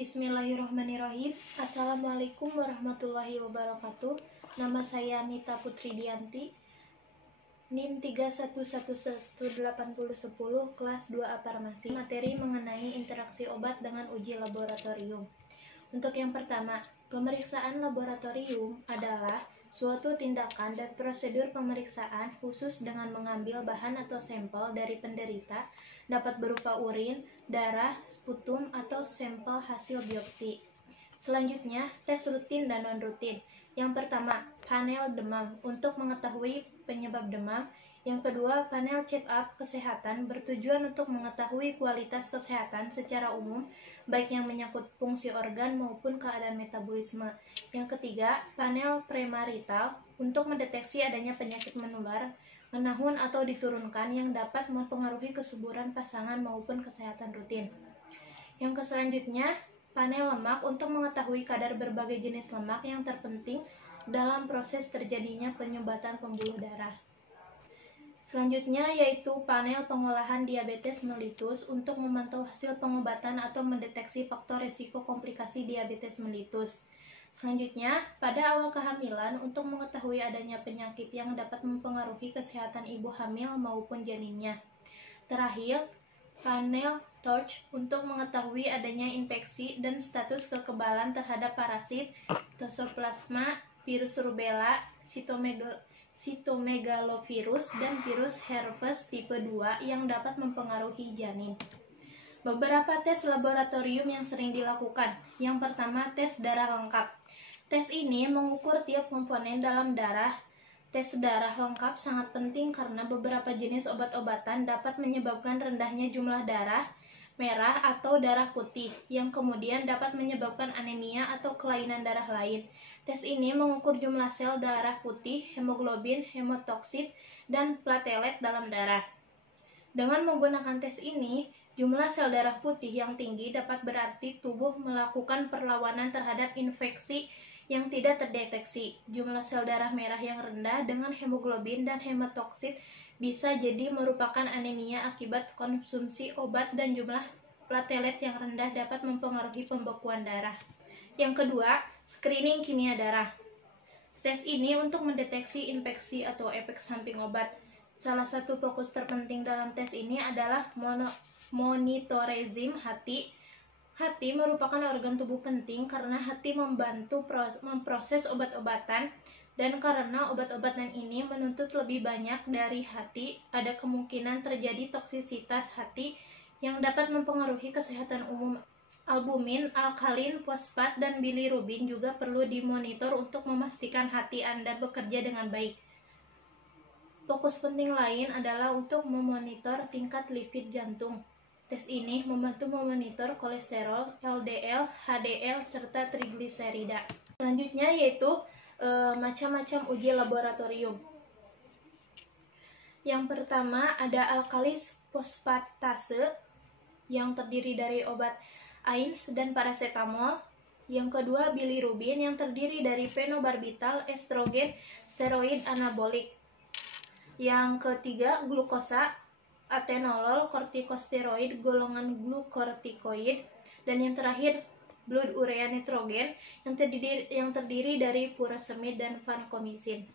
Bismillahirrahmanirrahim. Assalamualaikum warahmatullahi wabarakatuh. Nama saya Mita Putri Dianti, NIM 31118010, kelas 2A Farmasi. Materi mengenai interaksi obat dengan uji laboratorium. Untuk yang pertama, pemeriksaan laboratorium adalah suatu tindakan dan prosedur pemeriksaan khusus dengan mengambil bahan atau sampel dari penderita, dapat berupa urin, darah, sputum, atau sampel hasil biopsi. Selanjutnya, tes rutin dan non-rutin. Yang pertama, panel demam untuk mengetahui penyebab demam. Yang kedua, panel check-up kesehatan bertujuan untuk mengetahui kualitas kesehatan secara umum, baik yang menyangkut fungsi organ maupun keadaan metabolisme. Yang ketiga, panel premarital untuk mendeteksi adanya penyakit menular, menahun atau diturunkan yang dapat mempengaruhi kesuburan pasangan maupun kesehatan rutin. Yang selanjutnya, panel lemak untuk mengetahui kadar berbagai jenis lemak yang terpenting dalam proses terjadinya penyumbatan pembuluh darah. Selanjutnya yaitu panel pengolahan diabetes mellitus untuk memantau hasil pengobatan atau mendeteksi faktor risiko komplikasi diabetes mellitus. Selanjutnya, pada awal kehamilan untuk mengetahui adanya penyakit yang dapat mempengaruhi kesehatan ibu hamil maupun janinnya. Terakhir, panel TORCH untuk mengetahui adanya infeksi dan status kekebalan terhadap parasit, Toxoplasma, virus rubella, sitomegalovirus, dan virus herpes tipe 2 yang dapat mempengaruhi janin. Beberapa tes laboratorium yang sering dilakukan. Yang pertama, tes darah lengkap. Tes ini mengukur tiap komponen dalam darah. Tes darah lengkap sangat penting karena beberapa jenis obat-obatan dapat menyebabkan rendahnya jumlah darah merah atau darah putih, yang kemudian dapat menyebabkan anemia atau kelainan darah lain. Tes ini mengukur jumlah sel darah putih, hemoglobin, hemotoksit, dan platelet dalam darah. Dengan menggunakan tes ini, jumlah sel darah putih yang tinggi dapat berarti tubuh melakukan perlawanan terhadap infeksi yang tidak terdeteksi. Jumlah sel darah merah yang rendah dengan hemoglobin dan hematoksit bisa jadi merupakan anemia akibat konsumsi obat, dan jumlah platelet yang rendah dapat mempengaruhi pembekuan darah. Yang kedua, screening kimia darah. Tes ini untuk mendeteksi infeksi atau efek samping obat. Salah satu fokus terpenting dalam tes ini adalah monitorisme hati. Hati merupakan organ tubuh penting karena hati membantu memproses obat-obatan, dan karena obat-obatan ini menuntut lebih banyak dari hati, ada kemungkinan terjadi toksisitas hati yang dapat mempengaruhi kesehatan umum. Albumin, alkalin, fosfat, dan bilirubin juga perlu dimonitor untuk memastikan hati Anda bekerja dengan baik. Fokus penting lain adalah untuk memonitor tingkat lipid jantung. Tes ini membantu memonitor kolesterol, LDL, HDL, serta trigliserida. Selanjutnya yaitu macam-macam uji laboratorium. Yang pertama ada alkalis fosfatase yang terdiri dari obat AINS dan paracetamol. Yang kedua bilirubin yang terdiri dari fenobarbital, estrogen, steroid anabolik. Yang ketiga glukosa, atenolol, kortikosteroid, golongan glukortikoid. Dan yang terakhir blood urea nitrogen yang terdiri dari furosemid dan vancomycin.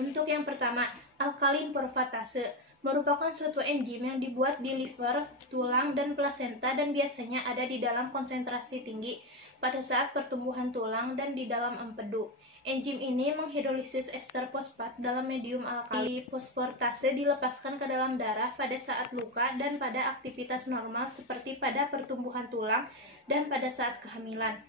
Untuk yang pertama, alkalin fosfatase merupakan suatu enzim yang dibuat di liver, tulang, dan plasenta, dan biasanya ada di dalam konsentrasi tinggi pada saat pertumbuhan tulang dan di dalam empedu. Enzim ini menghidrolisis ester fosfat dalam medium alkali. Fosfatase dilepaskan ke dalam darah pada saat luka dan pada aktivitas normal seperti pada pertumbuhan tulang dan pada saat kehamilan.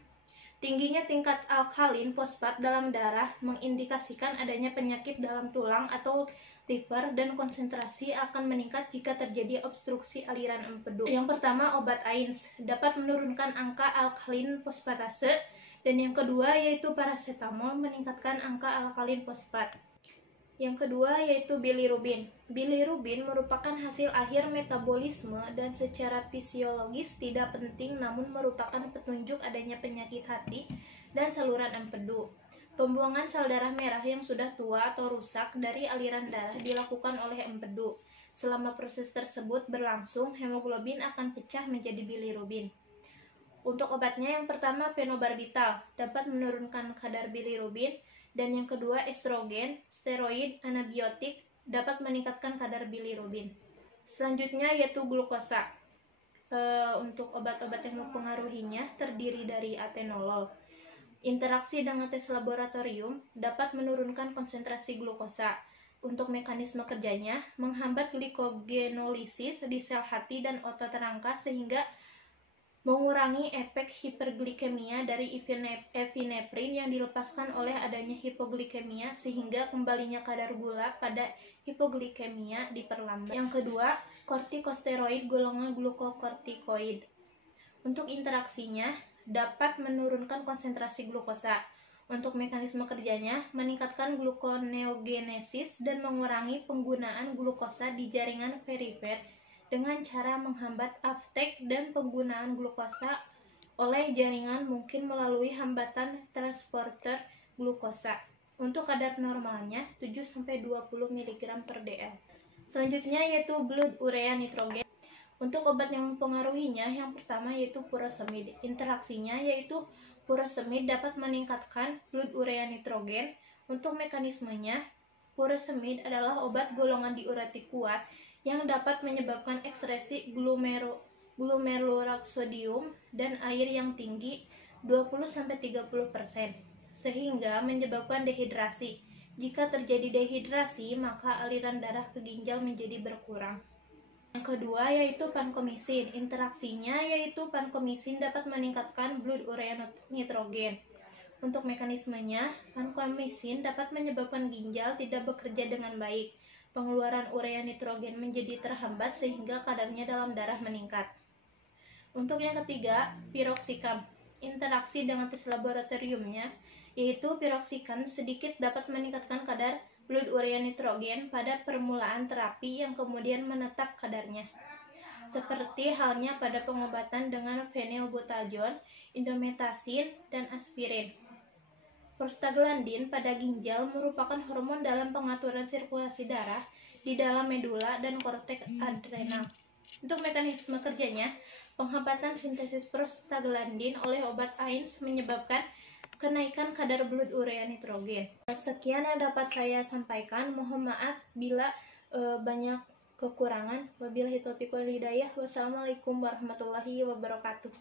Tingginya tingkat alkalin fosfat dalam darah mengindikasikan adanya penyakit dalam tulang atau liver, dan konsentrasi akan meningkat jika terjadi obstruksi aliran empedu. Yang pertama, obat AINS dapat menurunkan angka alkalin fosfatase, dan yang kedua yaitu paracetamol meningkatkan angka alkalin fosfat. Yang kedua yaitu bilirubin. Bilirubin merupakan hasil akhir metabolisme dan secara fisiologis tidak penting, namun merupakan petunjuk adanya penyakit hati dan saluran empedu. Pembuangan sel darah merah yang sudah tua atau rusak dari aliran darah dilakukan oleh empedu. Selama proses tersebut berlangsung, hemoglobin akan pecah menjadi bilirubin. Untuk obatnya yang pertama fenobarbital dapat menurunkan kadar bilirubin, dan yang kedua estrogen, steroid, anabiotik dapat meningkatkan kadar bilirubin. Selanjutnya yaitu glukosa. Untuk obat-obat yang mempengaruhinya terdiri dari atenolol. Interaksi dengan tes laboratorium dapat menurunkan konsentrasi glukosa. Untuk mekanisme kerjanya, menghambat glikogenolisis di sel hati dan otot rangka sehingga mengurangi efek hiperglikemia dari epinefrin yang dilepaskan oleh adanya hipoglikemia sehingga kembalinya kadar gula pada hipoglikemia diperlambat. Yang kedua, kortikosteroid golongan glukokortikoid. Untuk interaksinya dapat menurunkan konsentrasi glukosa. Untuk mekanisme kerjanya, meningkatkan gluconeogenesis dan mengurangi penggunaan glukosa di jaringan perifer dengan cara menghambat uptake dan penggunaan glukosa oleh jaringan mungkin melalui hambatan transporter glukosa. Untuk kadar normalnya 7-20 mg per dl. Selanjutnya yaitu blood urea nitrogen. Untuk obat yang mempengaruhinya, yang pertama yaitu furosemid. Interaksinya yaitu furosemid dapat meningkatkan blood urea nitrogen. Untuk mekanismenya, furosemid adalah obat golongan diuretik kuat yang dapat menyebabkan ekskresi glomerulur sodium dan air yang tinggi 20-30%, sehingga menyebabkan dehidrasi. Jika terjadi dehidrasi, maka aliran darah ke ginjal menjadi berkurang. Yang kedua yaitu vankomisin. Interaksinya yaitu vankomisin dapat meningkatkan blood urea nitrogen. Untuk mekanismenya, vankomisin dapat menyebabkan ginjal tidak bekerja dengan baik. Pengeluaran urea nitrogen menjadi terhambat sehingga kadarnya dalam darah meningkat. Untuk yang ketiga, piroksikan. Interaksi dengan tes laboratoriumnya yaitu piroksikan sedikit dapat meningkatkan kadar blood urea nitrogen pada permulaan terapi yang kemudian menetap kadarnya. Seperti halnya pada pengobatan dengan fenilbutajon, indometasin, dan aspirin. Prostaglandin pada ginjal merupakan hormon dalam pengaturan sirkulasi darah di dalam medula dan korteks adrenal. Untuk mekanisme kerjanya, penghambatan sintesis prostaglandin oleh obat AINS menyebabkan kenaikan kadar blood urea nitrogen. Sekian yang dapat saya sampaikan. Mohon maaf bila banyak kekurangan. Wabillahi taufiq wal hidayah. Wassalamualaikum warahmatullahi wabarakatuh.